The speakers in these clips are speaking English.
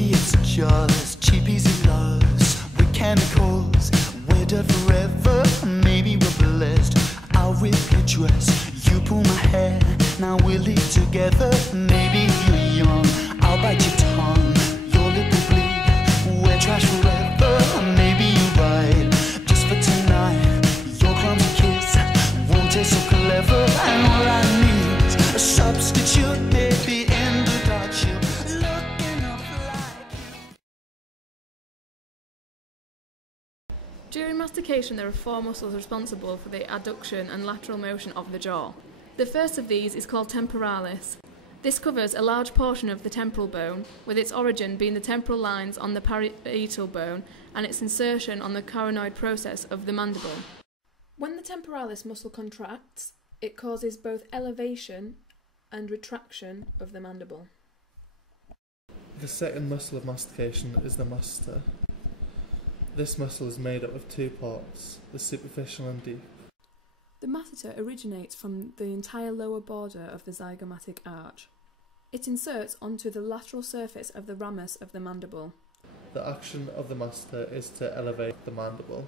Maybe it's just cheap easy loves with chemicals. We're dead forever, maybe we're blessed. I'll rip your dress, you pull my hair. Now we'll live together, maybe you're young. I'll bite your tongue, your lip will bleed. We're trash forever, maybe you're right. Just for tonight, your clumsy kiss won't taste so clever. And all I need is a substitute, baby. In the dark, you look enough like you. During mastication, there are four muscles responsible for the adduction and lateral motion of the jaw. The first of these is called temporalis. This covers a large portion of the temporal bone, with its origin being the temporal lines on the parietal bone and its insertion on the coronoid process of the mandible. When the temporalis muscle contracts, it causes both elevation and retraction of the mandible. The second muscle of mastication is the masseter. This muscle is made up of two parts, the superficial and deep. The masseter originates from the entire lower border of the zygomatic arch. It inserts onto the lateral surface of the ramus of the mandible. The action of the masseter is to elevate the mandible.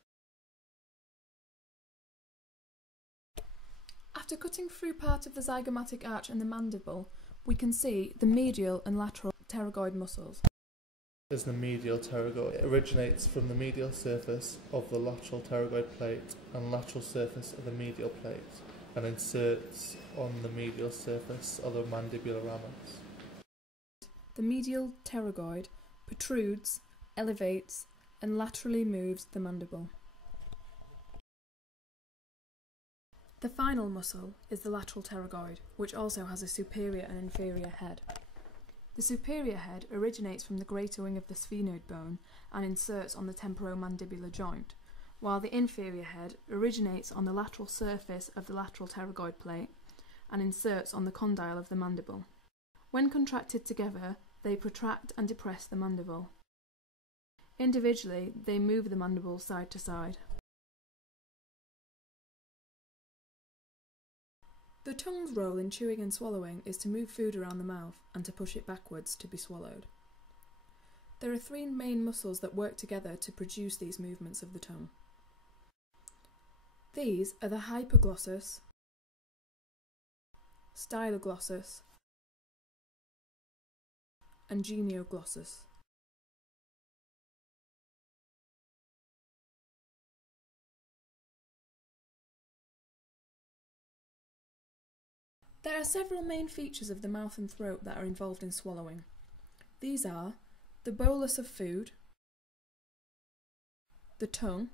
After cutting through part of the zygomatic arch and the mandible, we can see the medial and lateral pterygoid muscles. Is the medial pterygoid. It originates from the medial surface of the lateral pterygoid plate and lateral surface of the medial plate and inserts on the medial surface of the mandibular ramus. The medial pterygoid protrudes, elevates, and laterally moves the mandible. The final muscle is the lateral pterygoid, which also has a superior and inferior head. The superior head originates from the greater wing of the sphenoid bone and inserts on the temporomandibular joint, while the inferior head originates on the lateral surface of the lateral pterygoid plate and inserts on the condyle of the mandible. When contracted together, they protract and depress the mandible. Individually, they move the mandible side to side. The tongue's role in chewing and swallowing is to move food around the mouth and to push it backwards to be swallowed. There are three main muscles that work together to produce these movements of the tongue. These are the hypoglossus, styloglossus, and genioglossus. There are several main features of the mouth and throat that are involved in swallowing. These are the bolus of food, the tongue,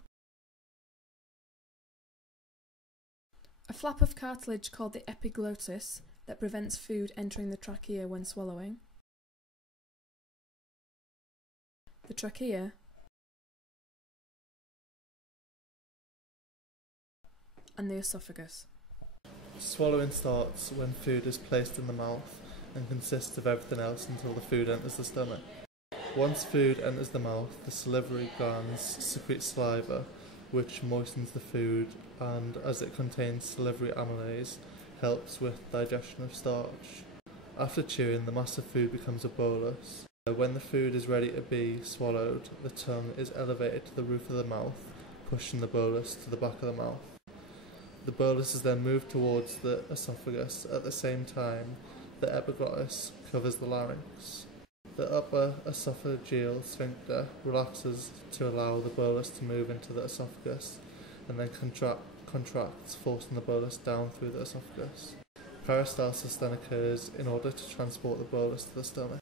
a flap of cartilage called the epiglottis that prevents food entering the trachea when swallowing, the trachea, and the esophagus. Swallowing starts when food is placed in the mouth and consists of everything else until the food enters the stomach. Once food enters the mouth, the salivary glands secrete saliva, which moistens the food and, as it contains salivary amylase, helps with digestion of starch. After chewing, the mass of food becomes a bolus. When the food is ready to be swallowed, the tongue is elevated to the roof of the mouth, pushing the bolus to the back of the mouth. The bolus is then moved towards the esophagus. At the same time, the epiglottis covers the larynx. The upper esophageal sphincter relaxes to allow the bolus to move into the esophagus and then contracts, forcing the bolus down through the esophagus. Peristalsis then occurs in order to transport the bolus to the stomach.